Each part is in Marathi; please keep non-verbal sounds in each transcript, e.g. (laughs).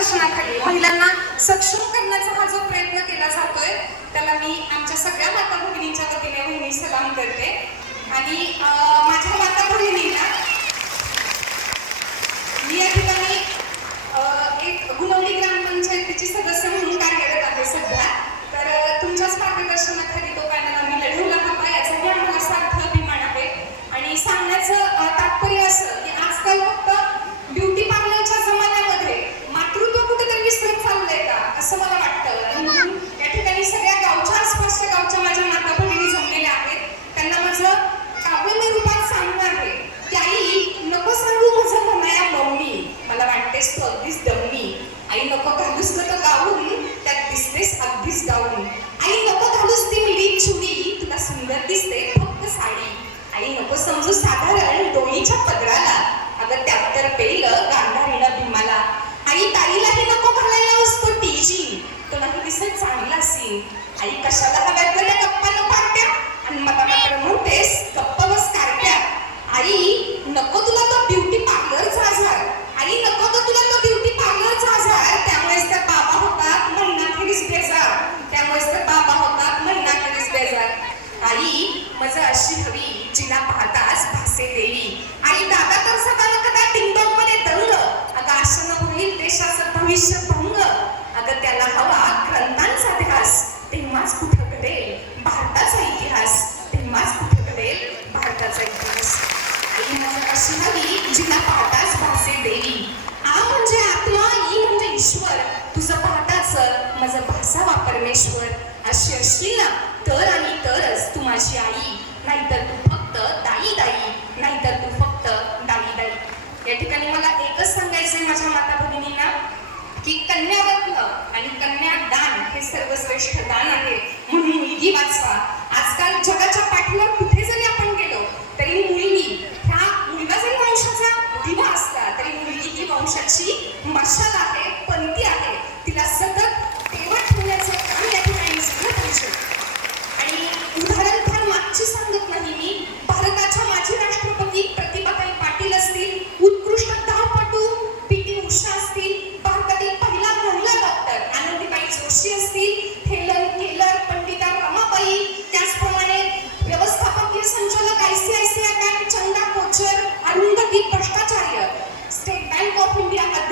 मार्गदर्शनाखाली महिलांना सक्षम करण्याचा हा जो प्रयत्न केला जातोय त्याला मी आमच्या सगळ्या माता भगिनींच्या वतीने बहिणी सलाम करते. आणि माझ्या माता भगिनींना मी या ठिकाणी एक गुणवली ग्रामपंचायतीची सदस्य म्हणून कार्यरत आहे सध्या. तर तुमच्याच मार्गदर्शनाखाली तो पॅनल आम्ही लढवला होता याचाही मला सार्थ अभिमान आहे. आणि सांगण्याचं तात्पर्य असं की आजकाल फक्त कशाला हव्यात गं गप्पा न पाडत्या आणि मला मात्र म्हणतेस गप्प बस कारट्या. आई नको तुला तो ब्युटी पार्लरचा आजार. आई नको तो तुला तो ब्युटी पार्लरचा आजार. त्यामुळेच त्या बाबा होतात महिनाखेरीस बेजार. त्यामुळेच त्या बाबा होतात महिनाखेरीस बेजार. आई मजा अशी हवी जिला पाहताच भासे देवी. आई दादा तर सकाळ कदा टिंगटॉकमध्ये दंग. अगं असं न होईल देशाचं भविष्य भारताचा ही आई अशी हवी जिला पाहताच भासे देवी. आ म्हणजे आत्मा ई म्हणजे ईश्वर. तुझं पाहताच माझं भासावा परमेश्वर. अशी असली ना तर आणि तरच तू माझी आई. नाहीतर तू फक्त दाई दाई नाहीतर तू फक्त दाई दाई या ठिकाणी मला एकच सांगायचंय माझ्या माता भगिनींना की कन्यारत्न आणि कन्यादान हे सर्वश्रेष्ठ दान आहे. म्हणून मुलगी वाचवा आजकाल जगाच्या पाठीवर कुठे जरी आपण गेलो तरी मुलगी ह्या मुलगा जरी वंशाचा दिवा असला तरी मुलगी ही वंशाची मशाल आहे पंथी आहे. Yeah.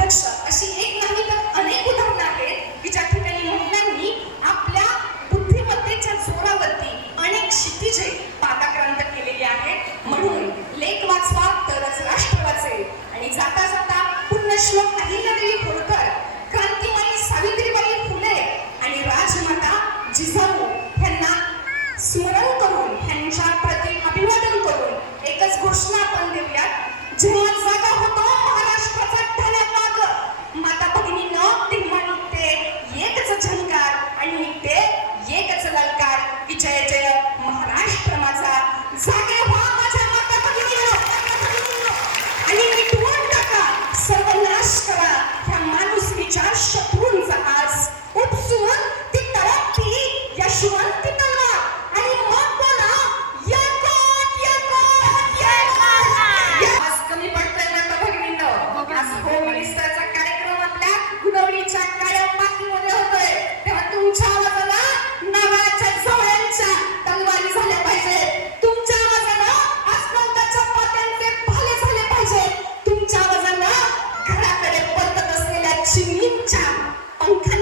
like (laughs)